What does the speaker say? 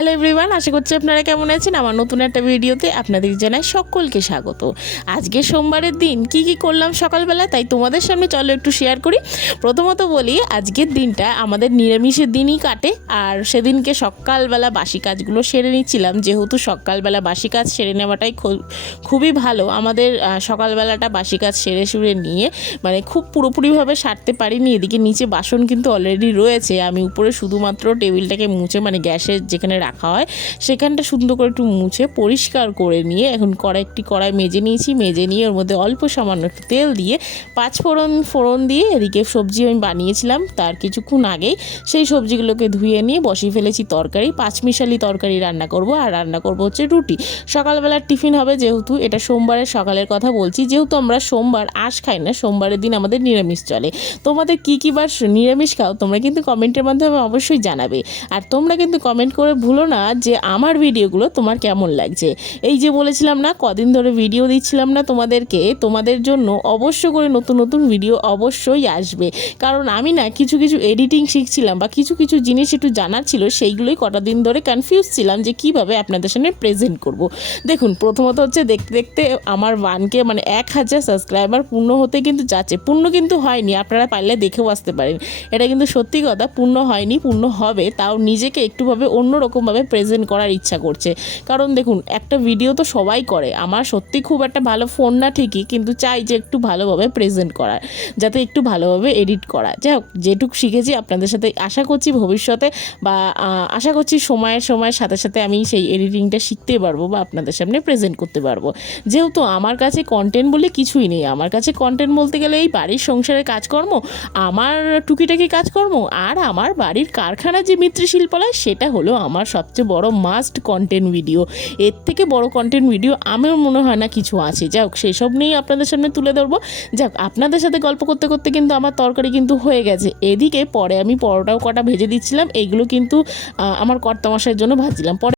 Hello everyone, আশা করছি আপনারা কেমন আছেন। আমার নতুন একটা ভিডিওতে আপনাদের জানাই সকলকে স্বাগত। আজকে সোমবারের দিন কি করলাম সকালবেলা, তাই তোমাদের সামনে চলো একটু শেয়ার করি। প্রথমত বলি, আজকের দিনটা আমাদের নিরামিষের দিনই কাটে, আর সেদিনকে সকালবেলা বাসি কাজগুলো সেরে নিচ্ছিলাম। যেহেতু সকালবেলা বাসি কাজ সেরে নেওয়াটাই খুবই ভালো। আমাদের সকালবেলাটা বাসি কাজ সেরে সুরে নিয়ে মানে খুব পুরোপুরিভাবে সারতে পারিনি। এদিকে নিচে বাসন কিন্তু অলরেডি রয়েছে, আমি উপরে শুধুমাত্র টেবিলটাকে মুছে মানে গ্যাসের যেখানে রাখা হয় সেখানটা সুন্দর করে একটু মুছে পরিষ্কার করে নিয়ে এখন কড়াই মেজে নিয়েছি। মেজে নিয়ে ওর মধ্যে অল্প সামান্য একটু তেল দিয়ে ফোড়ন দিয়ে এদিকে সবজি আমি বানিয়েছিলাম তার কিছুক্ষণ আগেই সেই সবজিগুলোকে ধুয়ে নিয়ে বসিয়ে ফেলেছি তরকারি। পাঁচমিশালি তরকারি রান্না করব, আর রান্না করব হচ্ছে রুটি। সকালবেলার টিফিন হবে, যেহেতু এটা সোমবারের সকালের কথা বলছি। যেহেতু আমরা সোমবার আঁশ খাই না, সোমবারের দিন আমাদের নিরামিষ চলে। তোমাদের কী বার নিরামিষ খাও তোমরা কিন্তু কমেন্টের মাধ্যমে অবশ্যই জানাবে। আর তোমরা কিন্তু কমেন্ট করে ভুলো না যে আমার ভিডিওগুলো তোমার কেমন লাগছে। এই যে বলেছিলাম না কদিন ধরে ভিডিও দিচ্ছিলাম না তোমাদেরকে, তোমাদের জন্য অবশ্য করে নতুন নতুন ভিডিও অবশ্যই আসবে। কারণ আমি না কিছু এডিটিং শিখছিলাম বা কিছু জিনিস একটু জানার ছিল, সেইগুলোই কটা দিন ধরে কনফিউজ ছিলাম যে কিভাবে আপনাদের সামনে প্রেজেন্ট করব। দেখুন, প্রথমত হচ্ছে দেখতে দেখতে আমার 1000 সাবস্ক্রাইবার পূর্ণ হতে কিন্তু যাচ্ছে। পূর্ণ কিন্তু হয়নি, আপনারা পারলে দেখেও আসতে পারেন। এটা কিন্তু সত্যি কথা, পূর্ণ হয়নি, পূর্ণ হবে। তাও নিজেকে একটুভাবে অন্যরকমভাবে প্রেজেন্ট করার ইচ্ছা করছে। কারণ দেখুন, একটা ভিডিও তো সবাই করে। আমার সত্যি খুব একটা ভালো ফোন না ঠিকই, কিন্তু চাই যে একটু ভালোভাবে প্রেজেন্ট করার, যাতে একটু ভালোভাবে এডিট করা। যাই হোক, যেটুকু শিখেছি আপনাদের সাথে আশা করছি ভবিষ্যতে বা আশা করছি সময়ের সাথে সাথে আমি সেই এডিটিংটা শিখতে পারবো বা আপনাদের সামনে প্রেজেন্ট করতে পারবো। যেহেতু আমার কাছে কন্টেন্ট বলে কিছুই নেই। আমার কাছে কন্টেন্ট বলতে গেলে এই বাড়ির সংসারের কাজকর্ম, আমার টুকিটাকি কাজকর্ম, আর আমার বাড়ির কারখানা যে মৃৎশিল্পালয়, সেটা হলো আমার সবচেয়ে বড় মাস্ট কন্টেন্ট ভিডিও। এর থেকে বড় কন্টেন্ট ভিডিও আমার মনে হয় না কিছু আছে। যাই হোক, সেই সব নিয়েই আপনাদের সামনে তুলে ধরবো। যাক, আপনাদের সাথে গল্প করতে করতে কিন্তু আমার তরকারি কিন্তু হয়ে গেছে। এদিকে পরে আমি পরোটাও কটা ভেজে দিচ্ছিলাম। এইগুলো কিন্তু আমার কর্তামশাইয়ের জন্য ভাজছিলাম। পরে